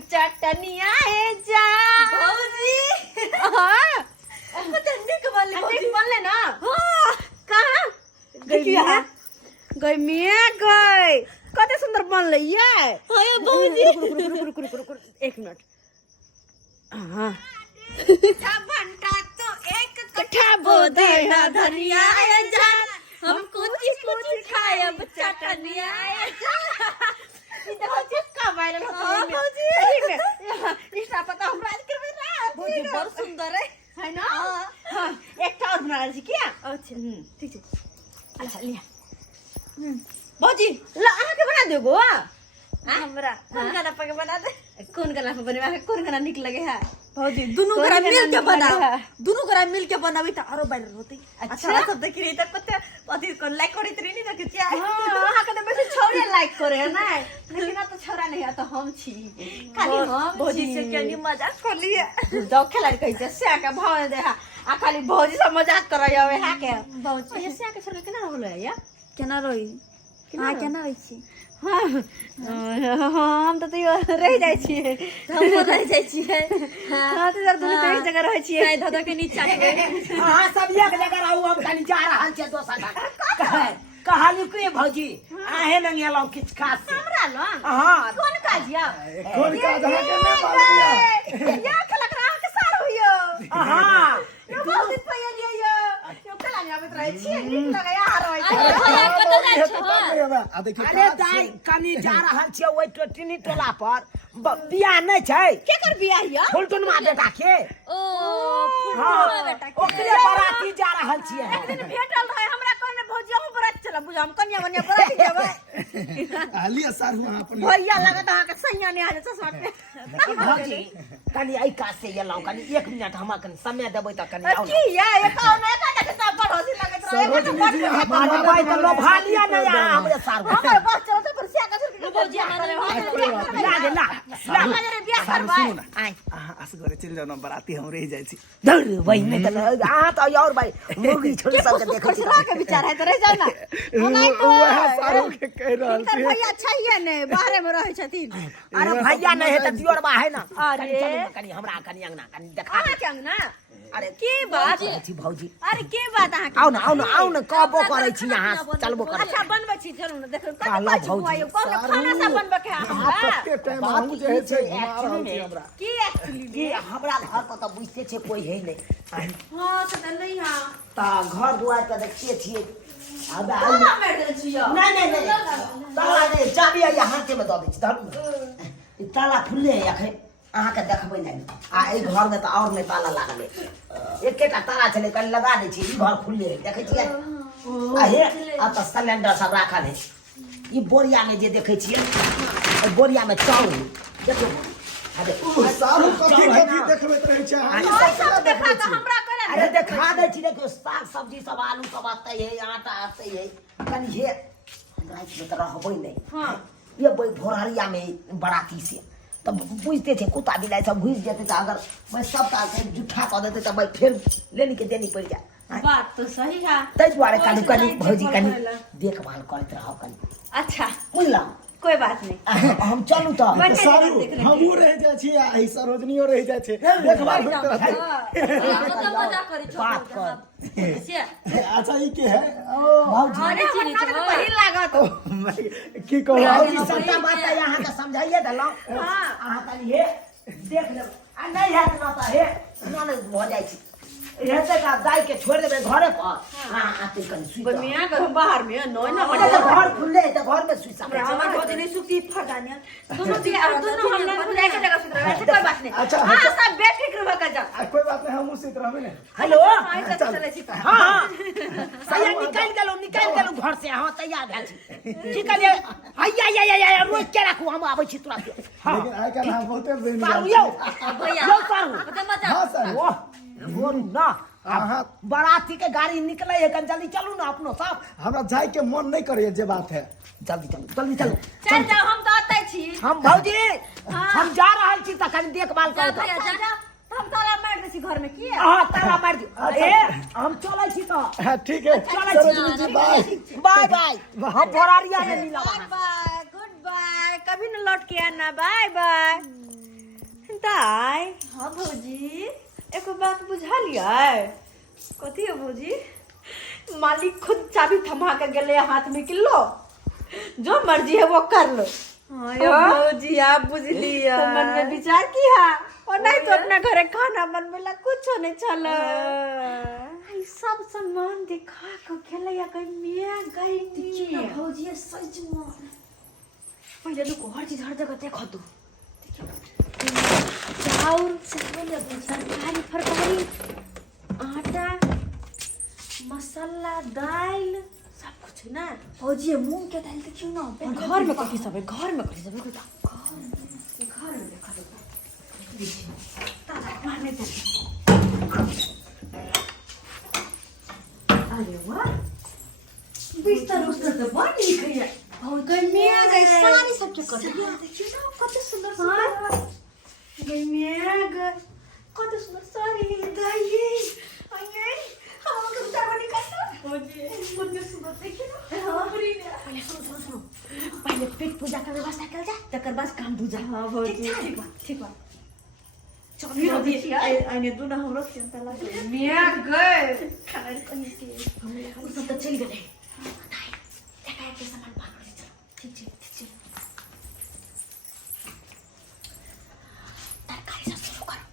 चटनिया है जा भौजी हां चटनी के बनले भौजी बनले ना हां कहां देखिए गई मिया गई कते सुंदर बनले ये हाय भौजी रुक एक मिनट हां घंटा तो एक कट्ठा बोदे ना धनिया है जान हम कुछ खायब चटनिया है देखो जिसका वायरल होता है भौजी सही में इसका पता हमरा आज करबे ना भौजी बहुत सुंदर है ना हां एक और बना ली क्या अच्छा ठीक है अच्छा लिया भौजी ला आहा के बना देगो हमरा कौन गाना पे बना दे कौन गाना पे बनवा कौन गाना निक लगे है भौजी दोनों कौन करा गाना मिल के निक बना लगे है? दोनों करा मिल के बनावी त आरो वायरल होती अच्छा। सब देख रही त कते अथी को लाइक करी तरी नहीं देखे छिया हां आहा के तो बेसी छौरे लाइक करे है ना लेकिन तो छौरा नहीं है तो हम छी खाली हम भौजी से केनी मजाक कर लिए दो खेला कैसे से का भाव दे आ खाली भौजी से मजाक करे आवे हा के भौजी ये से के छोड़ के ना होले या केना रही केना केना रही छी हम तो रह जाय छी हम रह जाय छी हां तो यार दोनों एक जगह रह छी नहीं धदा के नीचा हां सब एक जगह रहू हम कनी जा रहल छै दोसर जगह कहानी के भौजी आहे न गेलौ किछ खास से हमरा लो हां कौन काजिया कौन काज अहाँ के नहीं मालूम या खलक रहा के सार होइयो हां यो बहुत दिन पहिले लियो यो खला में आबत रहे छी नीक लगे आ रहे आ देखिए अरे दाई कनी जा रहल छै ओइ टोटनी टोला पर बियाह नै छै के कर बियाह या फुलटुन मा बेटा के ओ हां बेटा ओकरे बराती जा रहल छियै एक दिन भेटल रहे हमरा कहने भौजी हम बरात चला बुझ हम कन्या बनिया बराती जेबै आलिया सारू वहां पर भैया लगत अहाँ के सैया ने आ जे चसवा के भौजी कनी आई काज से गेलौ कनी 1 मिनट हमरा कनी समय देबै त कनी आउ की या एक और एक का सब पड़ोसी लगत रहे सरोजनी जी यहाँ पर मानबै त लोभा लिया नै हमरे सारू हमर बस चलो तो पर सिया का के भौजी ला दे ला ला रे बियाह सारू करबै सुनो ना आई असगरे चल जाओ ना बराती हम रह जाय छी दौड़ वही में त आ त और भाई मुर्गी छोड़ सब के देखै छी खुशला के विचार है तो रह जाओ ना नहीं तो वह सारू के कह रहल इनकर छी भैया छैये ने बाहर में रहै छथिन अरे भैया नहीं है त दियोर बा है ना अरे। कनी चलू कनी हमरा कनी अंगना कनी देखा अहाँ के अंगना अरे की बात छी भौजी अरे के बात अहाँ के आउ न कहबो करै छी यहाँ चलबो करै अच्छा बनबै छी चलू ना देखो काला कत भौजी, भौजी कौन खाना सब बनबै के हमरा कते टाइम हम जे है छै घुमा रहल छी हमरा की एक्चुअली कि हमरा घर पर त बुझते छै कोई है नहीं हां से त नहीं हां त घर दुआर पर देखिए छिए अब ताला मार दे छियो नहीं ताला नहीं चाबी यहाँ के में द दै छी धरू ई ताला खुलले है अखन अहाँ के देखबै नहीं आ ई घर में त और नहीं ताला लागल है एकेटा ताला छले कल लगा दै छी ई घर खुलले है देखै छियै आ हे आ त सिलेंडर सब राखल है ई बोरिया में जे देखै छियै बोरिया में चाउर है देखो अरे सारू कथी कथी देखबैत रहै छै ओइ सब देखा के हमरा करे अरे देखा दै छी देखियो साग सब्जी सब आलू सब आते है आटा आते है कनी हे रात में त रहबै नहीं हां ये भोरहरिया में बराती से तब बुझते थे कुत्ता बिलाई सब घुस जेते तो अगर मैं सब का जुठा कर देते तो मैं फिर लेनी के देनी पड़ जाए बात तो सही है तै दुआरे कनी कनी भौजी कनी देखभाल करत रहो कनी अच्छा बुझला कोई बात नहीं हम चलू तो सारू हमहू रह जाय छी आ ई सरोजनियो रह जाय छै देखभाल होइत रहत मतलब मजाक करी बात कर से अच्छा ई के है भौजी अरे हमरा तो बहिन लागत की कहू भौजी सबटा बात त यहाँ के समझाइए देलौ हां अहाँ कनी हे देख ले आ नहीं है ना त हे ना हो जाय छी हेते का गाय के छोड़ देबे घरे पर हां आते कनी सुई तो मियां के बाहर में नोय ना अरे तो घर खुले है तो घर में सुई सकते हमरा भौजी नहीं सुती फटानिया दोनों हम लोग बुझाए के जगह सुत रहे हैं कोई बात नहीं अच्छा, हां अच्छा। सब बेफिक्र होकर जा कोई बात नहीं हम उसी रहबे ने हेलो आइ त चले छी हां हां सैया निकाल गेलो घर से हां तैयार भेल छी की कहलिए हैया रोज के राखू हम आबै छी तुरंत हां लेकिन आइ काल्हि हम बहुते बेनी पारू यो भैया यो पारू मतलब मजाक हां सर ओह बोलू ना अहाँ बाराती के गाड़ी निकले है कन जल्दी चलू ना अपनो सब हमरा जाय के मन नहीं करैया जे बात है जल्दी चलू चल जाओ हम तो आते छी हम भौजी हम जा रहल छी त कनी देखभाल जा कर भैया जा हम ताला मार दे छी घर में की हां ताला मार दियो ए हम चलै छी तो हाँ, ठीक है सरोजनी जी बाय बाय हम बोरारिया में मिला बाय बाय गुड बाय कभी न लौट के आना बाय बाय दाय हाँ भौजी एको बात बुझलियै कथी है भौजी मालिक खुद चाबी थमा के गेले हाथ में किलो जो मर्जी है वो कर लो हाँ ये भौजी आप बुझ लिया तो मन में विचार किया और नहीं तो अपना घरे खाना बनवेला कुछ नहीं चल आई सब सामान दिखा के खेले या कहीं मिया गई भौजी सच में पहले तो हर चीज हर जगह देखो तू चाउर तरकारी फरकारी आटा मसाला दाल सब कुछ है ना भौजी ये मूंग के दाल देखियो ना घर में कथी सब है घर में कथी सब है घर में देखा अरे वाह बिस्तर उस्तर तो बन लिख है गमिया गई सारी सब्जी कर देखियो ना कत सुंदर सुंदर गमिया गई कत सुंदर साड़ी दाई आये हम लोग उतार बनी कर भौजी मुझे सुंदर देखियो ना हाँ पहले सुनो पहले पेट पूजा कर व्यवस्था कर जा तकर बाद काम दूजा हाँ भौजी ठीक बा चलिए चल भौजी आइने दू ना हमरो चिंता लागे मिया गई खाना कनी के हम सब तो चल गए देखा के सामान पकड़ चलो ठीक तरकारी सब शुरू करो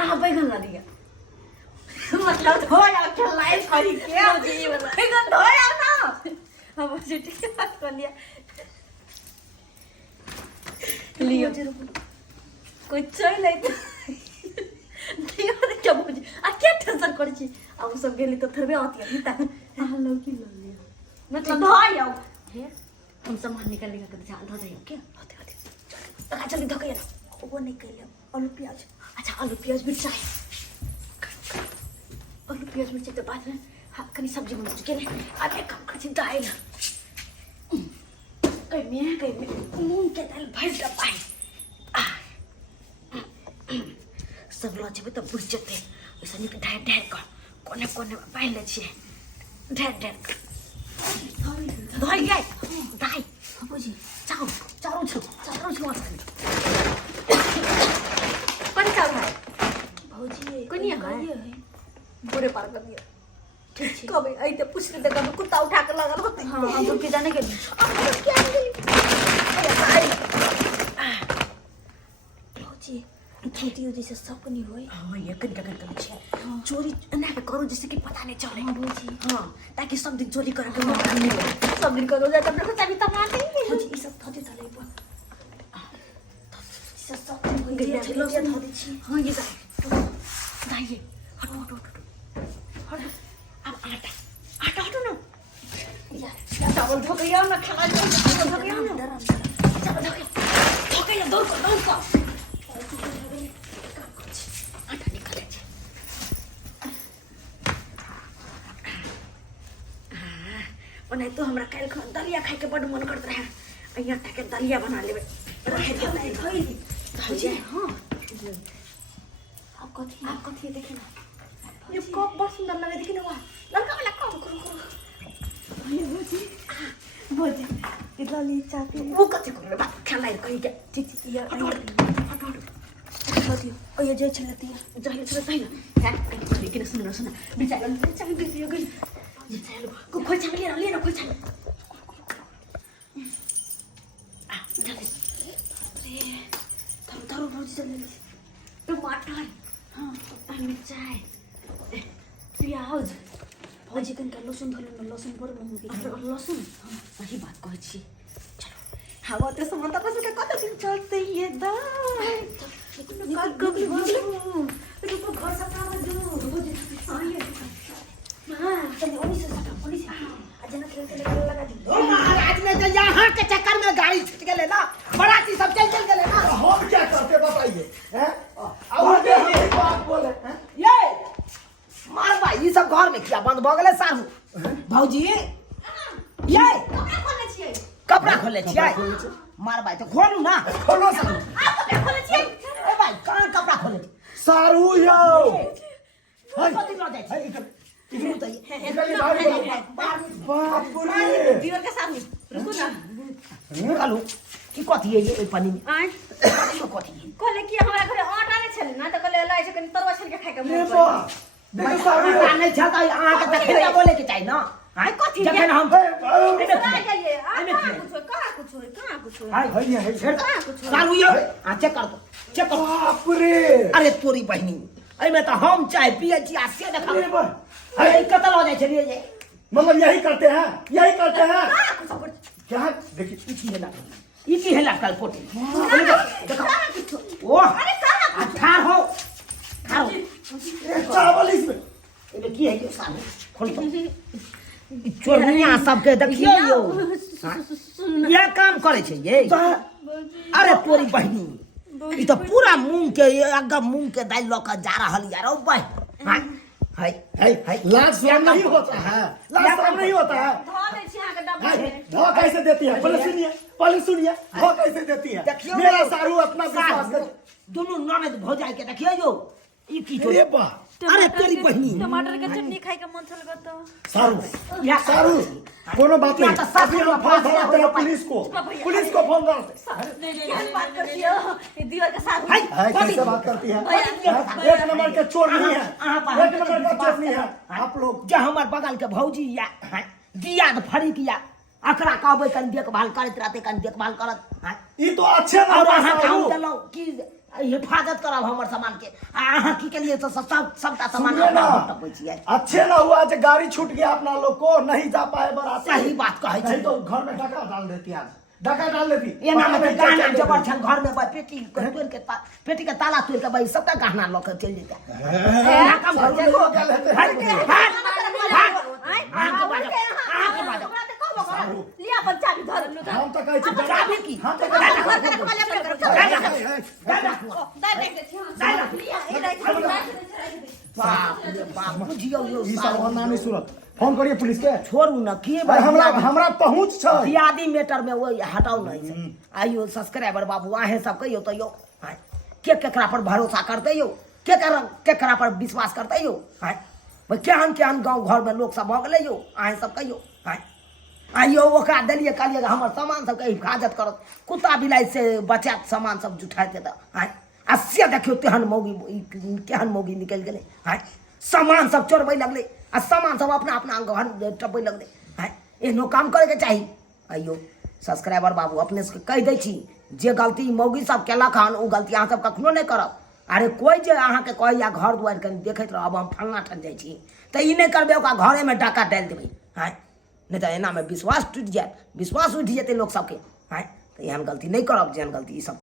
आ बैगन ला दिया मतलब धोया खलाई करी के भौजी वाला बैगन धोया ना हाँ भौजी ठीक है बात कर लिया लियो कोई चल आई दियो रे क्या भौजी आ क्या टेंशन कर छी आ उ सब गेली तो थरबे आती है ता आ लौकी ला लिया मतलब धोया हे हम सामान निकाल लेगा कर जा धो जाइयो क्या होते तका जल्दी धो के ना वो नहीं कर लिया आलू प्याज अच्छा आलू प्याज मिर्चाई आलू प्याज मिर्चाई के बाद में हाँ कनी सब्जी बना चुके हैं अब एक काम कर दाल कहीं मूंग के दाल भर डब्बा है सब लोग जब तो बुझ जाते वैसे नहीं ढेर ढेर कर कोने कोने में पाल ले छिए ढेर ढेर कर धोई गए दाई बुझी चाउ चाउ छु कौन सा है भौजी कोनी है बुरे पार कर दिया ठीक है कभी आई तो पूछ ले कभी कुत्ता उठा के लगल होती हाँ हम तो जाने के लिए अब क्या भौजी खेती उदी से सब नहीं हुई हाँ ये कन कर छे चोरी ना करो जैसे कि पता नहीं चले हाँ भौजी हाँ ताकि सब दिन चोरी कर के मौका मिले सब दिन करो जाता अपने चाबी तमा देंगे भौजी ये सब थोड़ी थले पर सब हो गया चलो चलो धो दी हाँ ये दाइए हटो अब आटा हटो ना यार चावल धो गया ना खाना धो गया ना अंदर चावल धो गया दौड़ को आटा निकाले नहीं तो हमरा कल खन दलिया खाए के बड़ मन करत रहे अइया के दलिया बना लेबे रहे के धोई भौजी हाँ आप कथी देखे ना ये कप बहुत सुंदर लगे देखी ना वाह लड़का वाला कप भौजी इतना ली चापी वो कथी करे बात खेलाई कहि के ठीक यार हटो भौजी ओ ये जे छलती है जाहिर छ तै न है लेकिन सुन बिचारा चाबी दे दियो गई बिचारा को खोइ छान लिएर खोइ छान आ जल्दी अरे धरो भौजी जल्दी टमाटर हाँ मिर्चाई प्याज भौजी कन का लहसुन धोले न लहसुन पर महंगी लहसुन वही बात कहै छी चलो हवा तो समंता पर के कत दिन चलते ये दाई निकल कभी रुको घर सफा कर दो भौजी हां ये हां चलिए ओनी से अजना के लगा दी ओ महाराज ने तो यहाँ के चक्कर में गाड़ी छूट गए ना बराती सब चल गए ना हम क्या करते बताइए हैं और ये बात बोले हैं ये मार भाई ये सब घर में किया बंद भ गेले साहू भौजी ये कपड़ा खोले छियै मार भाई तो खोलू ना खोलो सब खोले छियै ए भाई कहां कपड़ा खोले सारू यो कथी ल दे इधर बाप रे दीवार के सामने रुको ना निकालू की कथी है ये पानी में आय कथी है कहले कि हमरा घरे आटा नहीं छले ना त कहले लै छै कनी तरुआ छल के खाय के ये मन बा करे देखो सारू आटा नहीं छता अहाँ के देखे ना बोले के चाहिए ना हाय कथी जखन हम ना जाइए कहाँ कुछ हो हाय है ये कहाँ कुछ हो सारू यो आ चेक कर दो चेक कर बाप रे अरे तोरी बहनी एमे तो हम चाय पिए छी आ से देखा अरे बा अरे कतल हो जाए छलिए ये मतलब यही करते हैं कहाँ कुछ हो क्या देखिए ई की हेला कल पोटी कहाँ कुछ हो ओ अरे कहाँ ठार हो ये चावल इसमें एमे की है ये सारू खोल तो ई चोरनिया सबके देखियो यो ये काम करे छै ये अरे तोरी बहनी ई तो पूरा मूंग के अग्गा मूंग के दाल लक जा रहल यार ओ बहन हाय हाय लाज शर्म नहीं होता है लाज शर्म नहीं होता है धो दे छी अहाँ के डब्बा में धो कैसे देती है पहले सुनिए धो कैसे देती है देखियो मेरा सारू अपना विश्वास कर दोनों ननद भौजाई के देखियो यो ई की चोरी अरे बा अरे तोरी बहनी टमाटर के चटनी खाए के मन छल गत सारू या सारू कोनो बात या नहीं तो सारू अभी हम फोन करते हैं पुलिस को फोन करते केहन बात करती हो ये दीवार के साथ हाय है कैसे बात करती है एक नंबर के चोर नहीं है एक नंबर का चोर नहीं है आप लोग जे हमर बगल के भौजी या दिया त फरीक या अकरा कहबै कन देखभाल करत रहते कन देखभाल करत ये तो अच्छे ना और बा अहाँ काम सारू देलौ कि हिफाजत करब हमर सामान के अहाँ की केलिए तो सबटा सामान सुनिए अपना ना, तपै छियै अच्छे ना हुआ जो गाड़ी छूट गया अपना लोग को नहीं जा पाए बराती सही बात कहै नहीं छै तो घर में डका डाल देती आज डका डाल देती एना में पता गाना नहीं क्या जबर क्या छन घर में पेटी तोड़ के पेटी के ताला तोड़ के भाई सबटा गहना ल के चल जेता ए, काम सारू कर लोग क्या लेते हैं लिया अपन चाबी धर लो हम तो कहै छी चाबी की हम तो बाप रे बाप बुझियो यो ई सब होना नहीं सूरत फोन करिए पुलिस के छोड़ू न के अरे हमरा पहुंच छै दियादी मैटर में वो हटाओ नहीं छै आइयो सब्सक्राइबर बाबू आहे सब कहियो तो यो हाय के केकरा पर भरोसा करते यो केकरा पर विश्वास करते यो हाय भाई केहन गांव घर में लोग सब भ गेले यो आहे सब कहियो हाय आइयो ओकरा देलिए कहलिए हमर सामान सब के हिफाजत करत कुत्ता बिलाई से बचात सामान सब जुठाते त हाय आ से देखियो केहन मौगी निकल गेले हाय सामान सब चोरबै लगले आ सामान सब अपना अपना घर टपै लगले हाय एहनो काम करे के चाही आइयो सब्सक्राइबर बाबू अपने से कह दै छी जे गलती मौगी सब केलक हन ओ गलती अहाँ सब कखनो नहीं करब अरे कोई जे अहाँ के कहैया घर दुआर कनि देखैत रहब हम फलना ठन जाइ छी तऽ ई नहीं करबै ओकरा घरे में डाका डालि देबै हाय नहीं तो एना में विश्वास टूट जाए विश्वास उठ जेतै लोग सबके हाय तो एहन गलती नहीं करब जेहन गलती ई सब